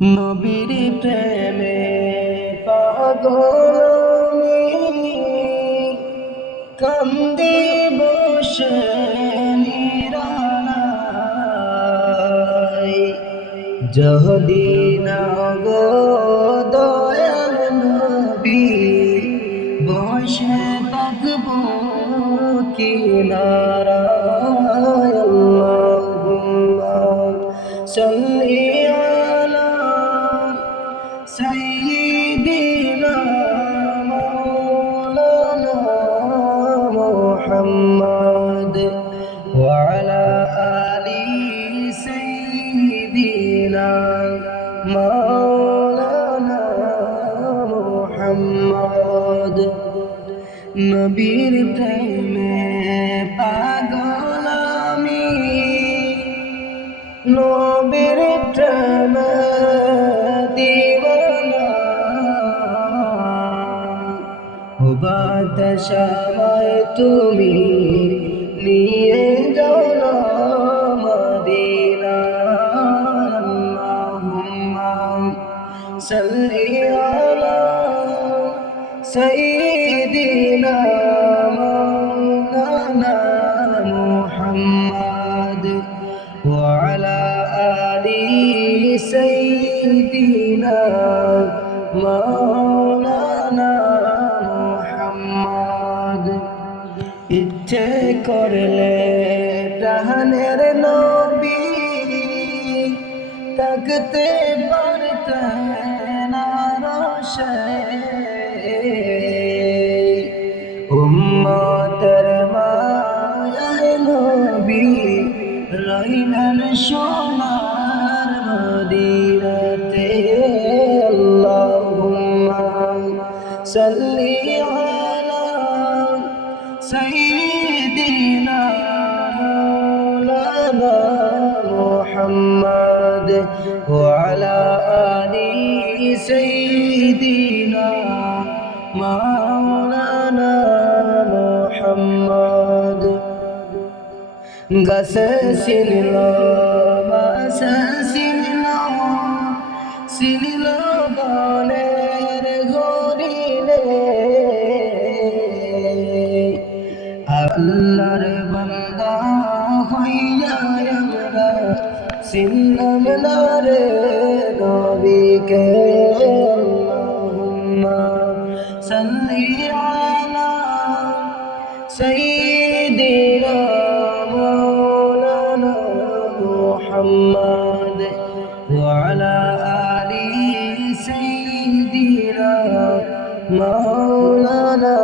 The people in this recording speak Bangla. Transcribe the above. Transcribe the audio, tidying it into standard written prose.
নবীর প্রেমে পাগল আমি, কান্দি বসে নিরালায়। যদি না গো দয়াল নবী, বসে থাকবো কিনারায়। আল্লাহুম্মা সাল্লি আলা সাইয়্যিদিনা মাওলানা মুহাম্মদ ওয়া আলা আলি সাইয়্যিদিনা মাওলানা মুহাম্মদ। নবীর প্রেমে পাগল আমি, নবীর প্রেমে দিওয়ানা। ও বাদশায় তুমি নিয়ে যাও না মদিনা। আল্লাহুম্মা সাল্লি আলা সাইয়্যিদিনা মাওলানা মুহাম্মদ ওয়া আলা আলি সাইয়্যিদিনা মাওলানা মুহাম্মদ। ইচ্ছে করলে প্রাণের নবী থাকতে পারতেন আরশে। উম্মতের মায়ায় নবী রইলেন সোনার মদিনাতে। আল্লাহুম্মা সাল্লি আলা সাইয়্যিদিনা মাওলানা মুহাম্মদ ওয়া আলা আলি সাইয়্যিদিনা মাওলানা মুহাম্মদ। গাছে চিনিল মাছে চিনিল, চিনিল বনের হরিণে। আল্লাহর বান্দা হইয়া আমরা চিনলাম না রে নবীকে। আল্লাহুম্মা সাল্লি আলা সাইয়্যিদিনা মাওলানা মুহাম্মদ ওয়া আলা আলি সাইয়্যিদিনা মাওলানা